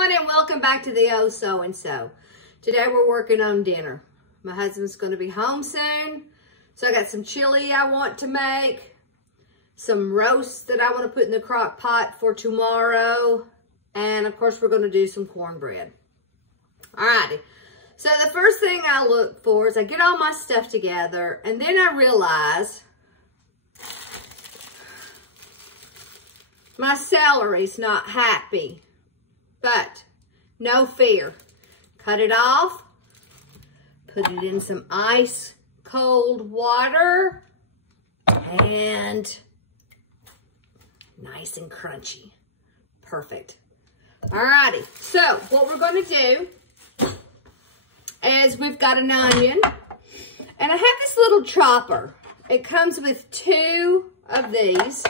everyone, and welcome back to the Oh So and So. Today we're working on dinner. My husband's going to be home soon, so I got some chili I want to make, some roast that I want to put in the crock pot for tomorrow, and of course we're going to do some cornbread. Alrighty, so the first thing I look for is I get all my stuff together, and then I realize my celery's not happy. But no fear. Cut it off. Put it in some ice cold water. And nice and crunchy. Perfect. Alrighty. So what we're going to do is we've got an onion. And I have this little chopper. It comes with 2 of these.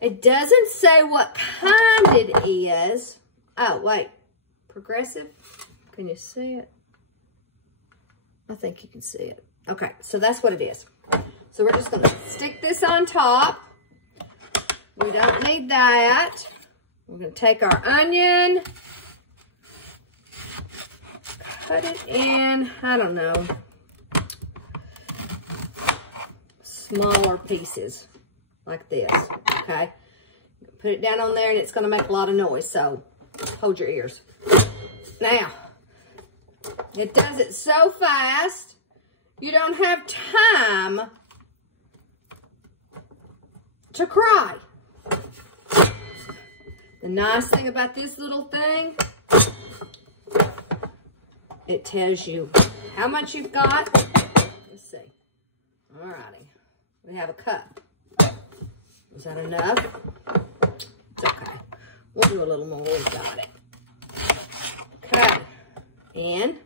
It doesn't say what kind it is. Oh, wait. Progressive? Can you see it? I think you can see it. Okay, so that's what it is. So we're just going to stick this on top. We don't need that. We're going to take our onion, cut it in, I don't know, smaller pieces like this, okay? Put it down on there and it's going to make a lot of noise, so hold your ears. Now, it does it so fast, you don't have time to cry. The nice thing about this little thing, it tells you how much you've got. Let's see. Alrighty. We have a cup. Is that enough? It's okay. We'll do a little more. We've got it. Okay. And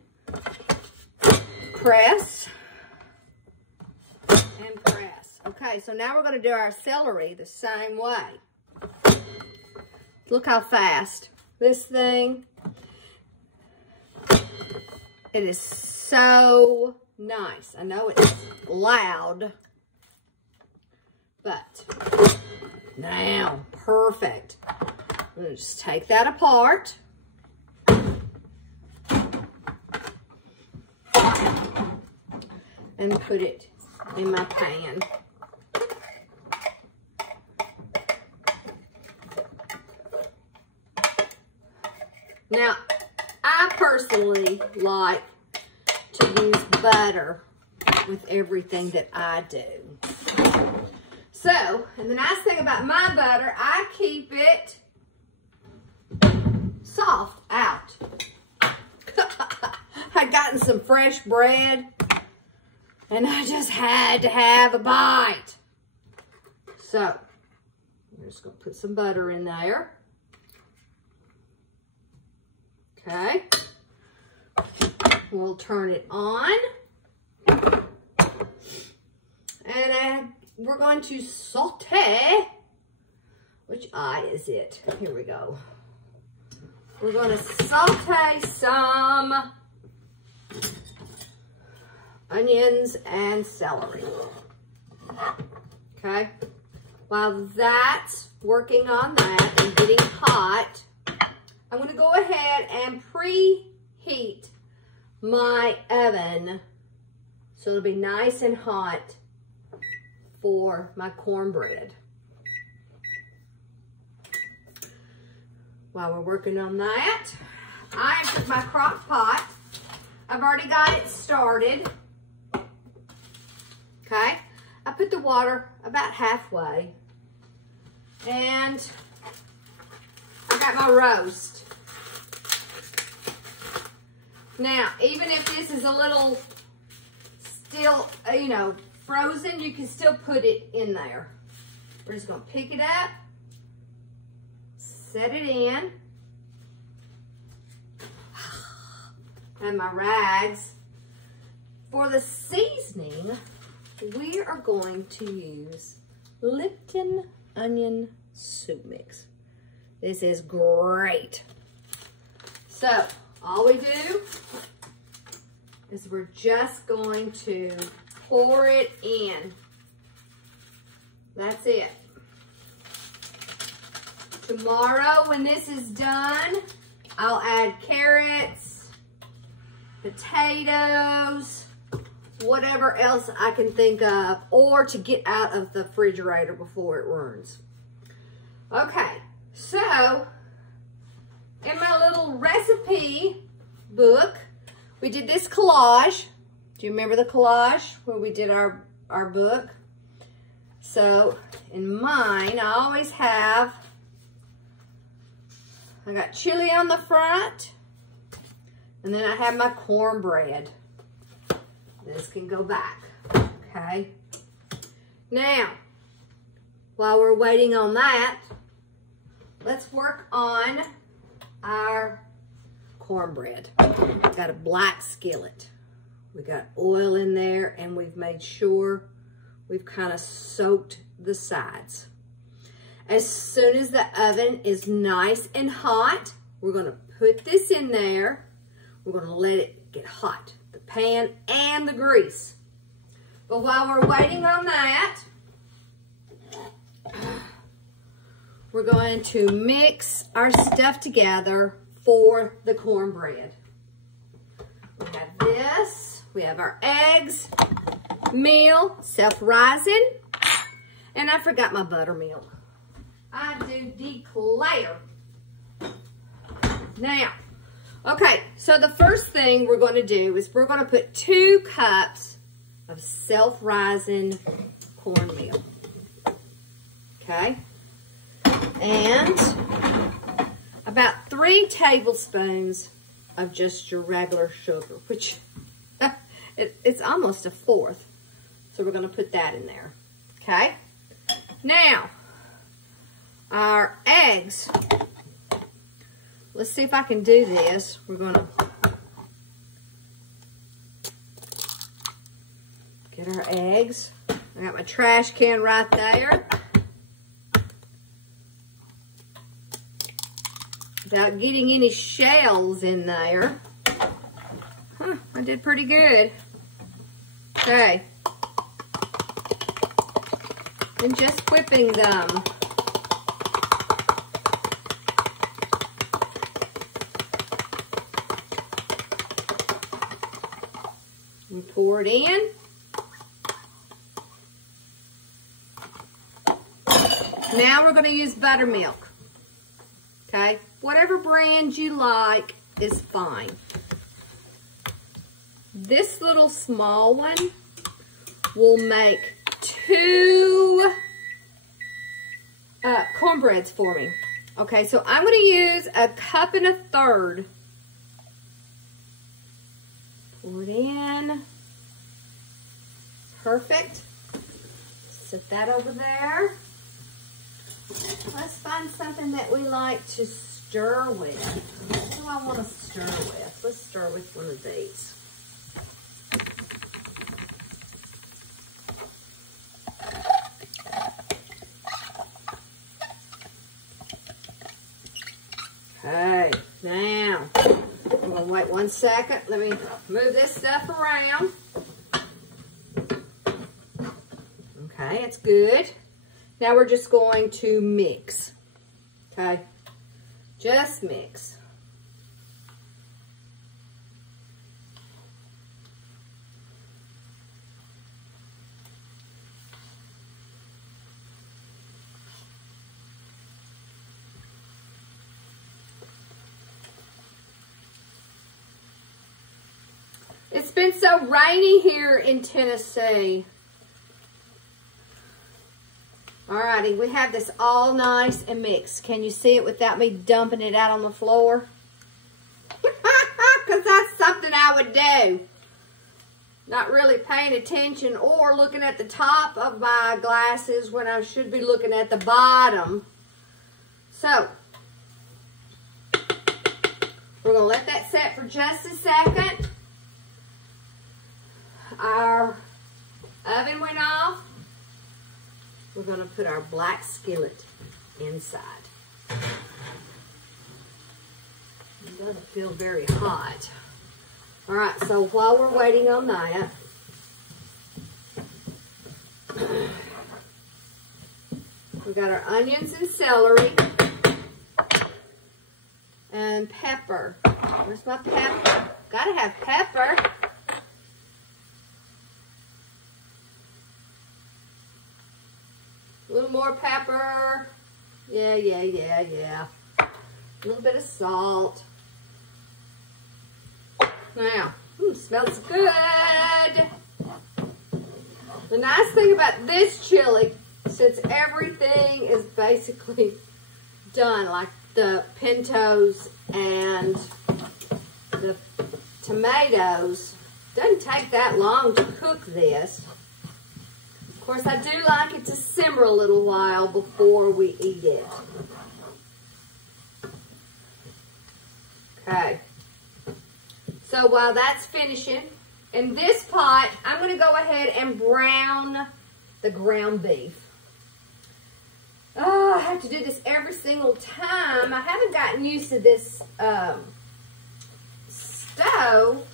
press. And press. Okay, so now we're going to do our celery the same way. Look how fast. This thing, it is so nice. I know it's loud, but now, perfect. I'm going to just take that apart. And put it in my pan. Now, I personally like to use butter with everything that I do. So, and the nice thing about my butter, I keep it soft out. I'd gotten some fresh bread and I just had to have a bite. So, we're just going to put some butter in there. Okay. We'll turn it on. And we're going to saute. Which eye is it? Here we go. We're going to saute some onions and celery. Okay. While that's working on that and getting hot, I'm going to go ahead and preheat my oven so it'll be nice and hot for my cornbread. While we're working on that, I took my crock pot. I've already got it started. Okay, I put the water about halfway, and I got my roast. Now, even if this is a little still, you know, frozen, you can still put it in there. We're just going to pick it up, set it in, and my rags. For the seasoning, we are going to use Lipton Onion Soup Mix. This is great. So, all we do is we're just going to pour it in. That's it. Tomorrow, when this is done, I'll add carrots, potatoes, whatever else I can think of, or to get out of the refrigerator before it runs. Okay, so in my little recipe book, we did this collage. Do you remember the collage where we did our book? So in mine, I always have, I got chili on the front, and then I have my cornbread. This can go back, okay? Now, while we're waiting on that, let's work on our cornbread. We've got a black skillet. We got oil in there, and we've made sure we've kind of soaked the sides. As soon as the oven is nice and hot, we're gonna put this in there. We're gonna let it get hot, the pan and the grease. But while we're waiting on that, we're going to mix our stuff together for the cornbread. We have this, we have our eggs, meal, self-rising, and I forgot my buttermilk. I do declare. Now, okay, so the first thing we're going to do is we're going to put 2 cups of self-rising cornmeal. Okay? And about 3 tablespoons of just your regular sugar, which it's almost a 1/4. So we're going to put that in there. Okay? Now, our eggs. Let's see if I can do this. We're going to get our eggs. I got my trash can right there. Without getting any shells in there. Huh, I did pretty good. Okay. And just whipping them. And pour it in. Now we're going to use buttermilk. Okay? Whatever brand you like is fine. This little small one will make 2 cornbreads for me. Okay, so I'm going to use 1.25 cups. Pour it in. Perfect. Set that over there. Let's find something that we like to stir with. What do I want to stir with? Let's stir with one of these. Okay, now, I'm going to wait 1 second. Let me move this stuff around. Okay, it's good. Now we're just going to mix. Okay, just mix. It's been so rainy here in Tennessee. Alrighty, we have this all nice and mixed. Can you see it without me dumping it out on the floor? Because that's something I would do. Not really paying attention or looking at the top of my glasses when I should be looking at the bottom. So, we're going to let that set for just a second. Our oven went off. We're going to put our black skillet inside. It doesn't feel very hot. All right, so while we're waiting on that, we got our onions and celery. And and pepper. Where's my pepper? Gotta have pepper. A little more pepper. Yeah. A little bit of salt. Now, smells good. The nice thing about this chili, since everything is basically done, like the pintos and the tomatoes, doesn't take that long to cook this. Of course, I do like it to simmer a little while before we eat it. Okay. So while that's finishing, in this pot, I'm going to go ahead and brown the ground beef. Oh, I have to do this every single time. I haven't gotten used to this stove.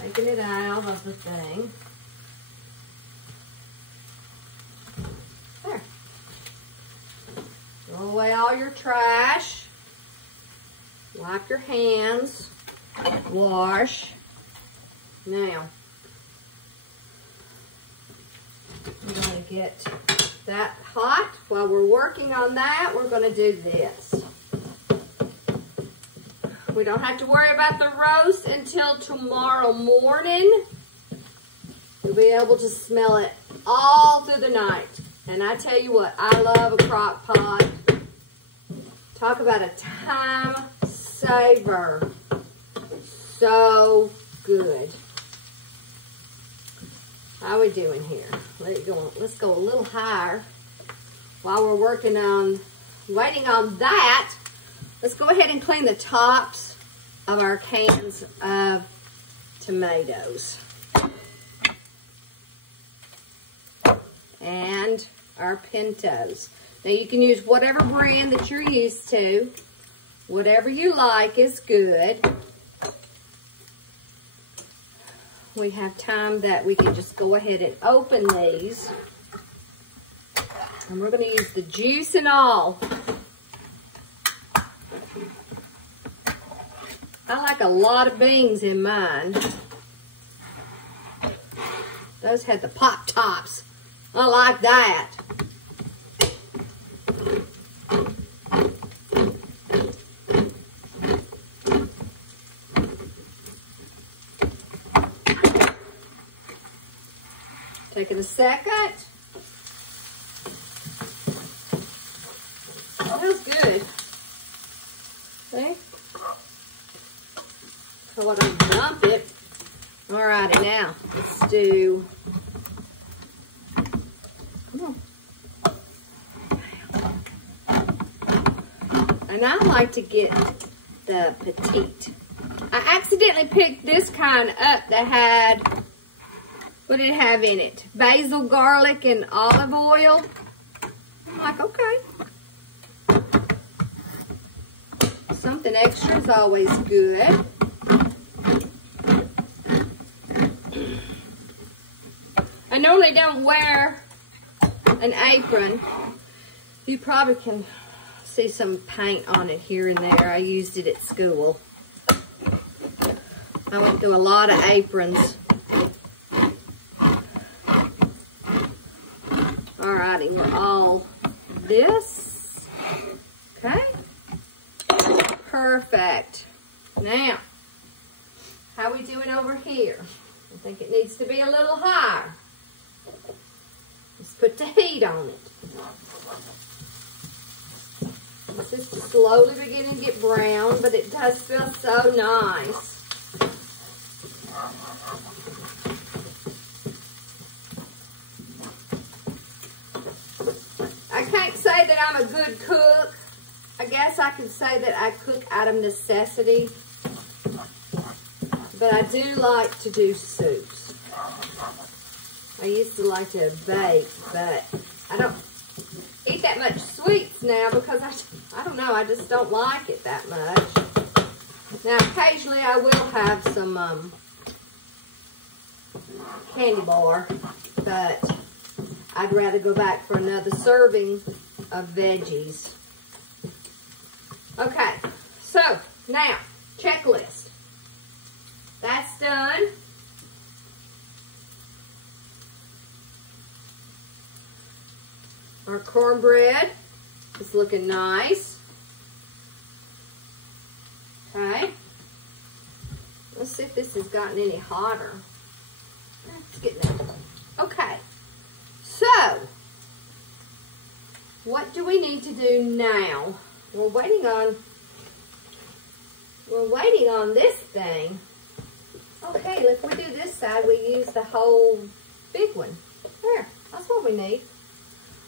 Taking it out of the thing. There. Throw away all your trash. Wipe your hands. Wash. Now, I'm going to get that hot. While we're working on that, we're going to do this. We don't have to worry about the roast until tomorrow morning. You'll be able to smell it all through the night. And I tell you what, I love a crock pot. Talk about a time saver. So good. How are we doing here? Let's go a little higher. While we're waiting on that, let's go ahead and clean the tops of our cans of tomatoes. And our pintos. Now you can use whatever brand that you're used to. Whatever you like is good. We have time that we can just go ahead and open these. And we're going to use the juice and all. I like a lot of beans in mine. Those had the pop tops. I like that. Taking a second. Smells good. See? So I'm going to dump it. Alrighty, now let's do. Come on. And I like to get the petite. I accidentally picked this kind up that had, what did it have in it? Basil, garlic, and olive oil. I'm like, okay. Something extra is always good. I normally don't wear an apron. You probably can see some paint on it here and there. I used it at school. I went through a lot of aprons. Alrighty, we're all this. Okay. Perfect. Now, how we doing over here? I think it needs to be a little higher. Let's put the heat on it. This is slowly beginning to get brown, but it does feel so nice. I can't say that I'm a good cook. I guess I could say that I cook out of necessity. But I do like to do soups. I used to like to bake, but I don't eat that much sweets now because I don't know, I just don't like it that much. Now, occasionally I will have some candy bar, but I'd rather go back for another serving of veggies. Okay, so now, checklist. That's done. Our cornbread is looking nice. Okay. Let's see if this has gotten any hotter. It's getting there. Okay. So, what do we need to do now? We're waiting on this thing. Okay, if we do this side, we use the whole big one. There, that's what we need.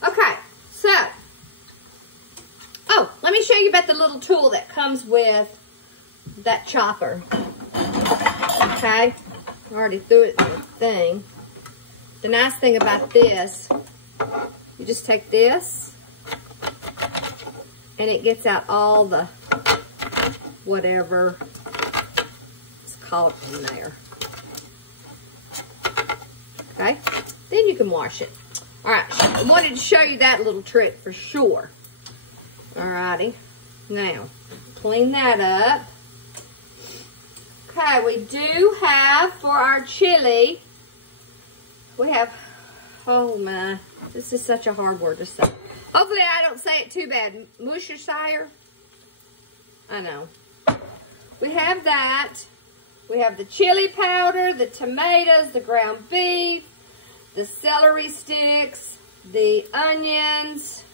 Okay, so, oh, let me show you about the little tool that comes with that chopper. Okay, I already threw it in the thing. The nice thing about this, you just take this, and it gets out all the whatever it's called in there. Okay, then you can wash it. All right, I wanted to show you that little trick for sure. All righty, now clean that up. Okay, we do have for our chili, we have, oh my, this is such a hard word to say. Hopefully I don't say it too bad. Worcestershire. I know. We have that. We have the chili powder, the tomatoes, the ground beef, the celery sticks, the onions,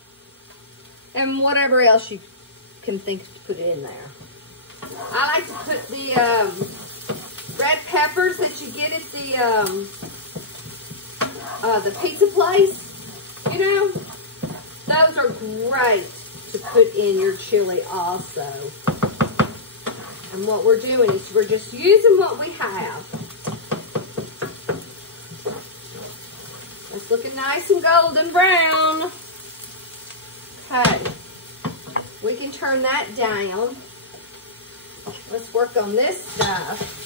and whatever else you can think to put in there. I like to put the red peppers that you get at the pizza place, you know. Those are great to put in your chili also. And what we're doing is we're just using what we have. It's looking nice and golden brown. Okay. We can turn that down. Let's work on this stuff.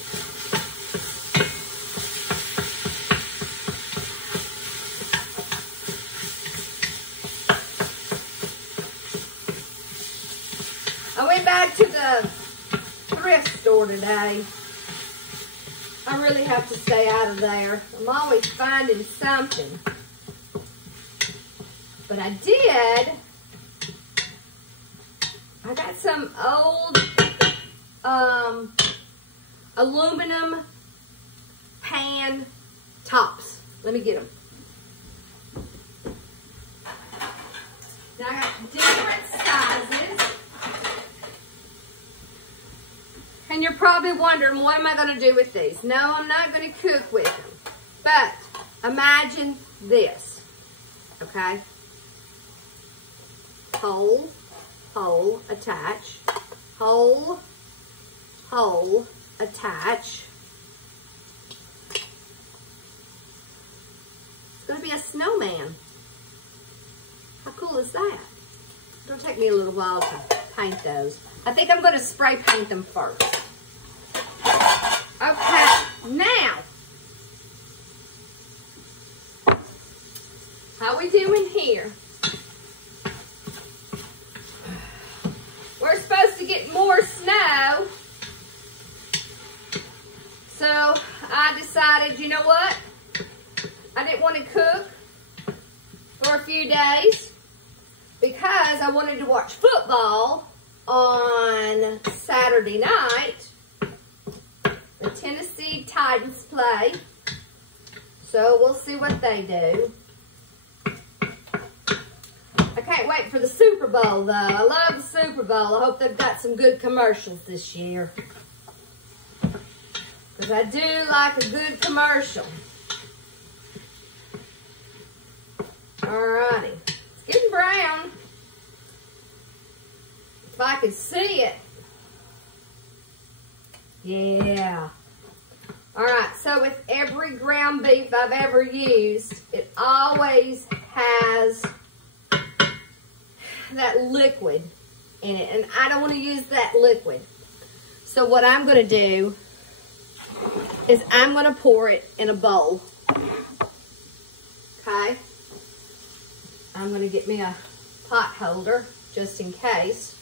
I went back to the thrift store today. I really have to stay out of there. I'm always finding something. But I got some old aluminum pan tops. Let me get them. Now I got different sizes. And you're probably wondering, what am I going to do with these? No, I'm not going to cook with them. But imagine this, okay? Hole, hole, attach. Hole, hole, attach. It's going to be a snowman. How cool is that? It'll take me a little while to paint those. I think I'm going to spray paint them first. Okay, now, how we doing here? We're supposed to get more snow. So I decided, you know what? I didn't want to cook for a few days because I wanted to watch football on Saturday night. The Tennessee Titans play. So we'll see what they do. I can't wait for the Super Bowl though. I love the Super Bowl. I hope they've got some good commercials this year. Because I do like a good commercial. Alrighty. It's getting brown. If I could see it. Yeah. Alright, so with every ground beef I've ever used, it always has that liquid in it. And I don't want to use that liquid. So what I'm going to do is I'm going to pour it in a bowl. Okay? I'm going to get me a pot holder just in case.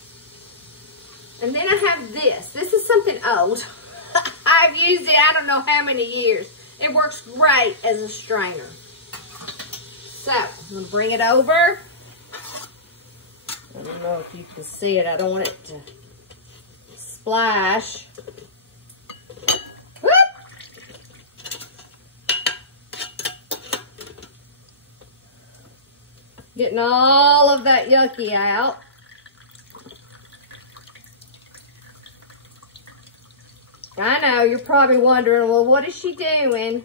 And then I have this. This is something old. I've used it I don't know how many years. It works great as a strainer. So, I'm going to bring it over. I don't know if you can see it. I don't want it to splash. Whoop! Getting all of that yucky out. I know, you're probably wondering, well, what is she doing?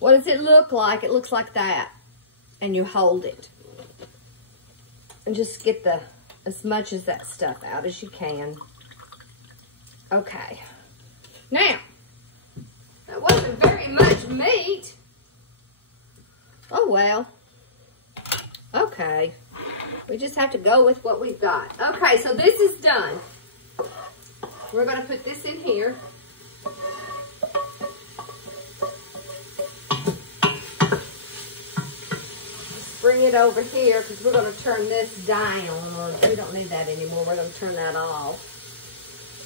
What does it look like? It looks like that. And you hold it. And just get as much of that stuff out as you can. Okay. Now, that wasn't very much meat. Oh, well. Okay. We just have to go with what we've got. Okay, so this is done. We're going to put this in here. Let's bring it over here because we're going to turn this down. We don't need that anymore. We're going to turn that off.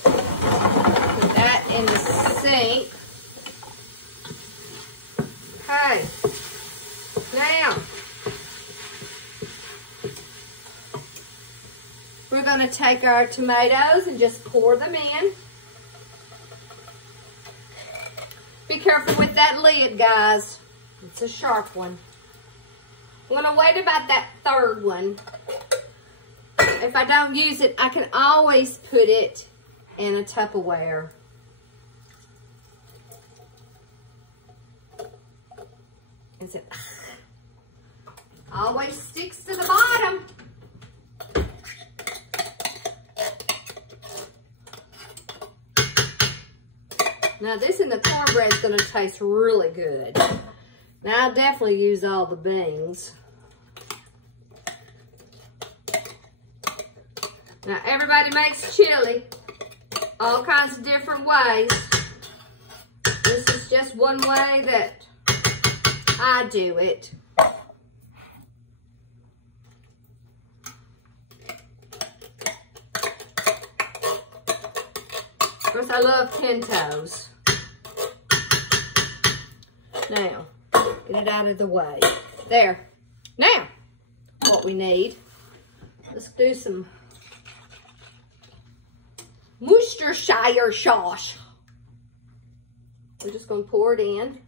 Put that in the sink. Okay. Now, we're going to take our tomatoes and just pour them in. Be careful with that lid, guys. It's a sharp one. I'm going to wait about that third one. If I don't use it, I can always put it in a Tupperware. Is it always sticks to the bottom? Now this in the cornbread is going to taste really good. Now I'll definitely use all the beans. Now everybody makes chili all kinds of different ways. This is just one way that I do it. Of course, I love pintos. Now, get it out of the way. There. Now, what we need, let's do some Worcestershire sauce. We're just going to pour it in.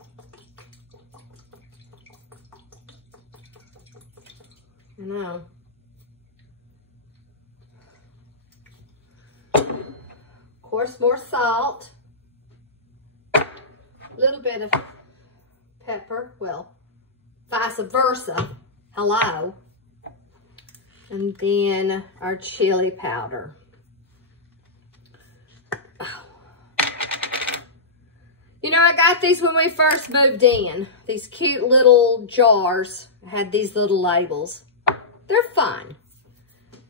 I know. Of course, more salt. A little bit of pepper. Well, vice versa. Hello. And then our chili powder. You know, I got these when we first moved in. These cute little jars had these little labels. They're fun.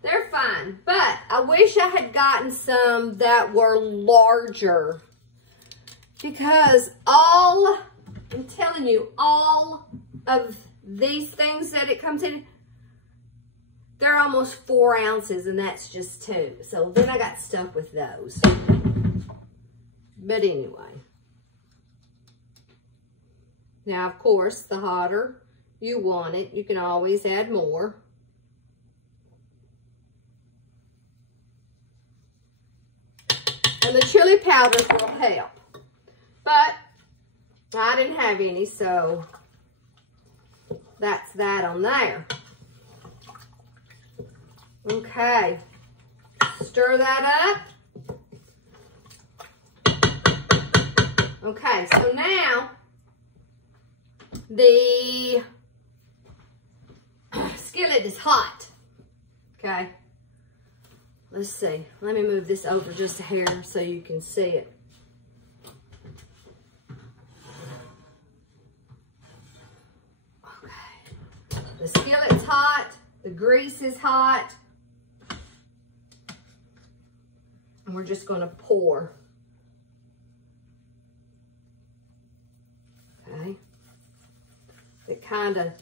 They're fine. But I wish I had gotten some that were larger. Because I'm telling you, all of these things that it comes in, they're almost 4 ounces and that's just 2. So then I got stuck with those. But anyway. Now, of course, the hotter you want it, you can always add more. And the chili powders will help. But I didn't have any, so that's that on there. Okay. Stir that up. Okay, so now the skillet is hot. Okay. Let's see. Let me move this over just a hair so you can see it. Okay. The skillet's hot. The grease is hot. And we're just going to pour. Okay. It kind of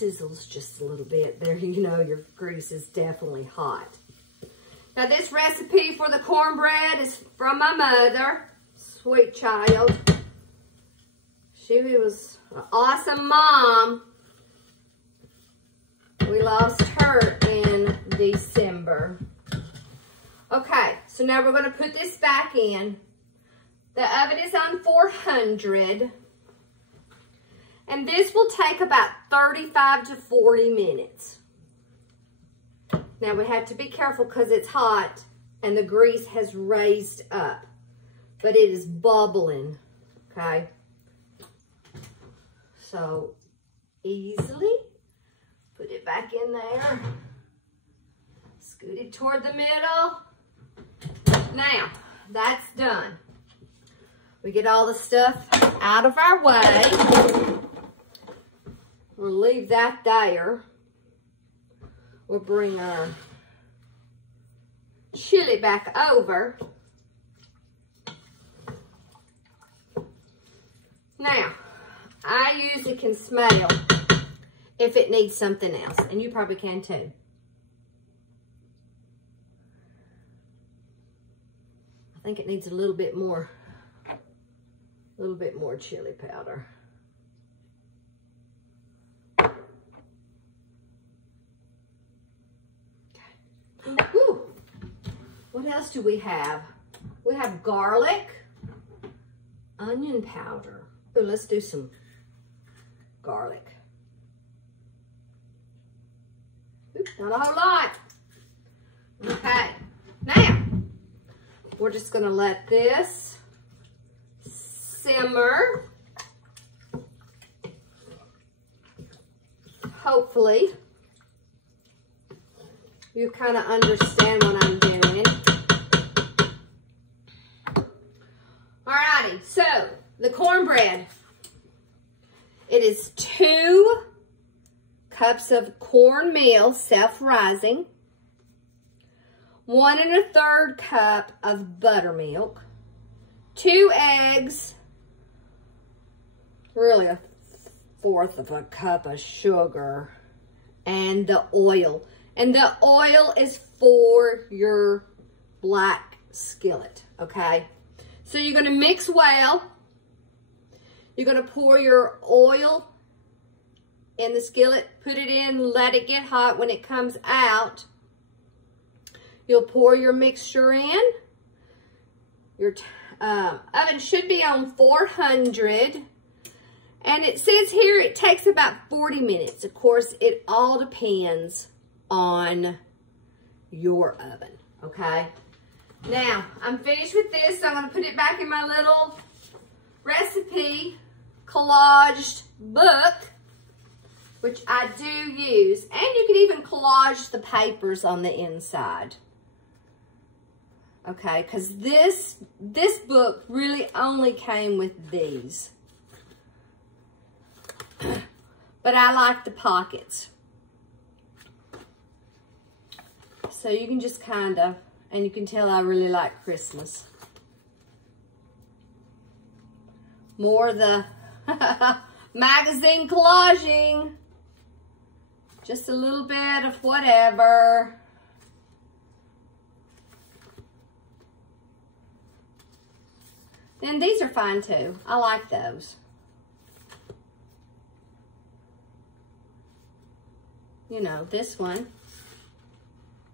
sizzles just a little bit. There, you know, your grease is definitely hot. Now, this recipe for the cornbread is from my mother, sweet child. She was an awesome mom. We lost her in December. Okay, so now we're going to put this back in. The oven is on 400. And this will take about 35 to 40 minutes. Now we have to be careful because it's hot and the grease has raised up. But it is bubbling, okay? So easily put it back in there. Scoot it toward the middle. Now, that's done. We get all the stuff out of our way. We'll leave that there. We'll bring our chili back over. Now, I usually can smell if it needs something else, and you probably can too. I think it needs a little bit more chili powder. Okay. Whew. What else do we have? We have garlic, onion powder. Oh, let's do some garlic. Oops, not a whole lot. Okay, now we're just gonna let this simmer. Hopefully, you kind of understand what I'm doing. Alrighty, so the cornbread. It is 2 cups of cornmeal, self-rising, 1 1/3 cup of buttermilk, 2 eggs, really 1/4 of a cup of sugar, and the oil. And the oil is for your black skillet, okay? So you're gonna mix well. You're gonna pour your oil in the skillet, put it in, let it get hot. When it comes out, you'll pour your mixture in. Your oven should be on 400. And it says here it takes about 40 minutes. Of course, it all depends on your oven, okay? Now, I'm finished with this, so I'm gonna put it back in my little recipe collaged book, which I do use. And you can even collage the papers on the inside. Okay, because this book really only came with these. But I like the pockets. So you can just kind of, and you can tell I really like Christmas. More of the magazine collaging. Just a little bit of whatever. And these are fine too. I like those. You know, this one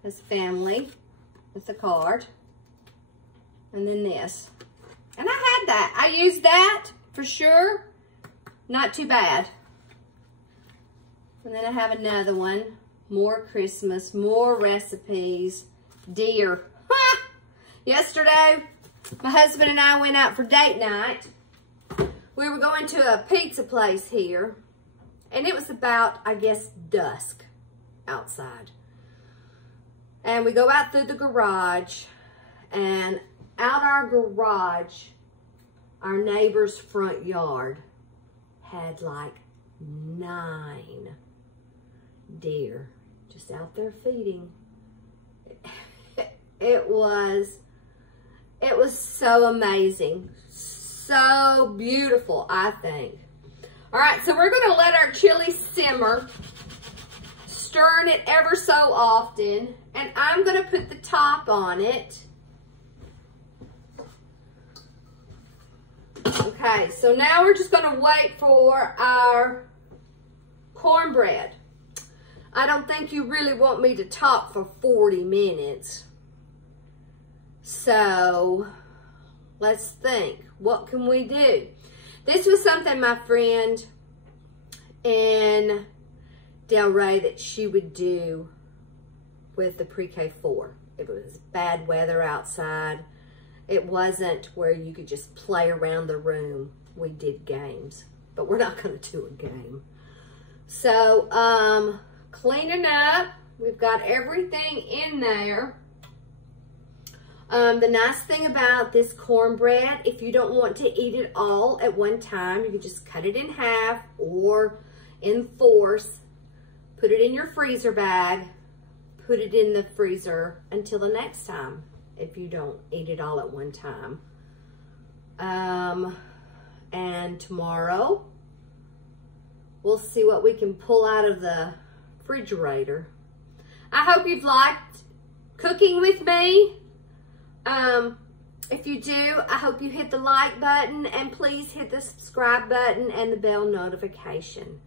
is family with a card. And then this. And I had that. I used that for sure. Not too bad. And then I have another one. More Christmas, more recipes. Deer. Yesterday, my husband and I went out for date night. We were going to a pizza place here. And it was about, I guess, dusk outside. And we go out through the garage. And out our garage, our neighbor's front yard had like 9 deer just out there feeding. It was so amazing. So beautiful, I think. All right, so we're gonna let our chili simmer stirring it ever so often, and I'm going to put the top on it. Okay, so now we're just going to wait for our cornbread. I don't think you really want me to talk for 40 minutes. So, let's think. What can we do? This was something my friend in Delray that she would do with the pre-K 4. It was bad weather outside. It wasn't where you could just play around the room. We did games, but we're not going to do a game. So, cleaning up. We've got everything in there. The nice thing about this cornbread, if you don't want to eat it all at one time, you can just cut it in half or in fourths. Put it in your freezer bag. Put it in the freezer until the next time if you don't eat it all at one time. And tomorrow, we'll see what we can pull out of the refrigerator. I hope you've liked cooking with me. If you do, I hope you hit the like button and please hit the subscribe button and the bell notification.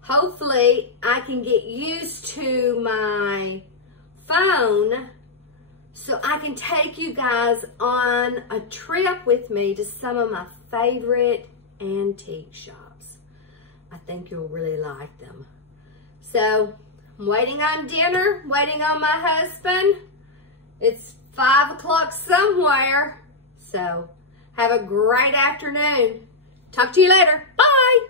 Hopefully, I can get used to my phone so I can take you guys on a trip with me to some of my favorite antique shops. I think you'll really like them. So, I'm waiting on dinner, waiting on my husband. It's 5 o'clock somewhere. So, have a great afternoon. Talk to you later. Bye.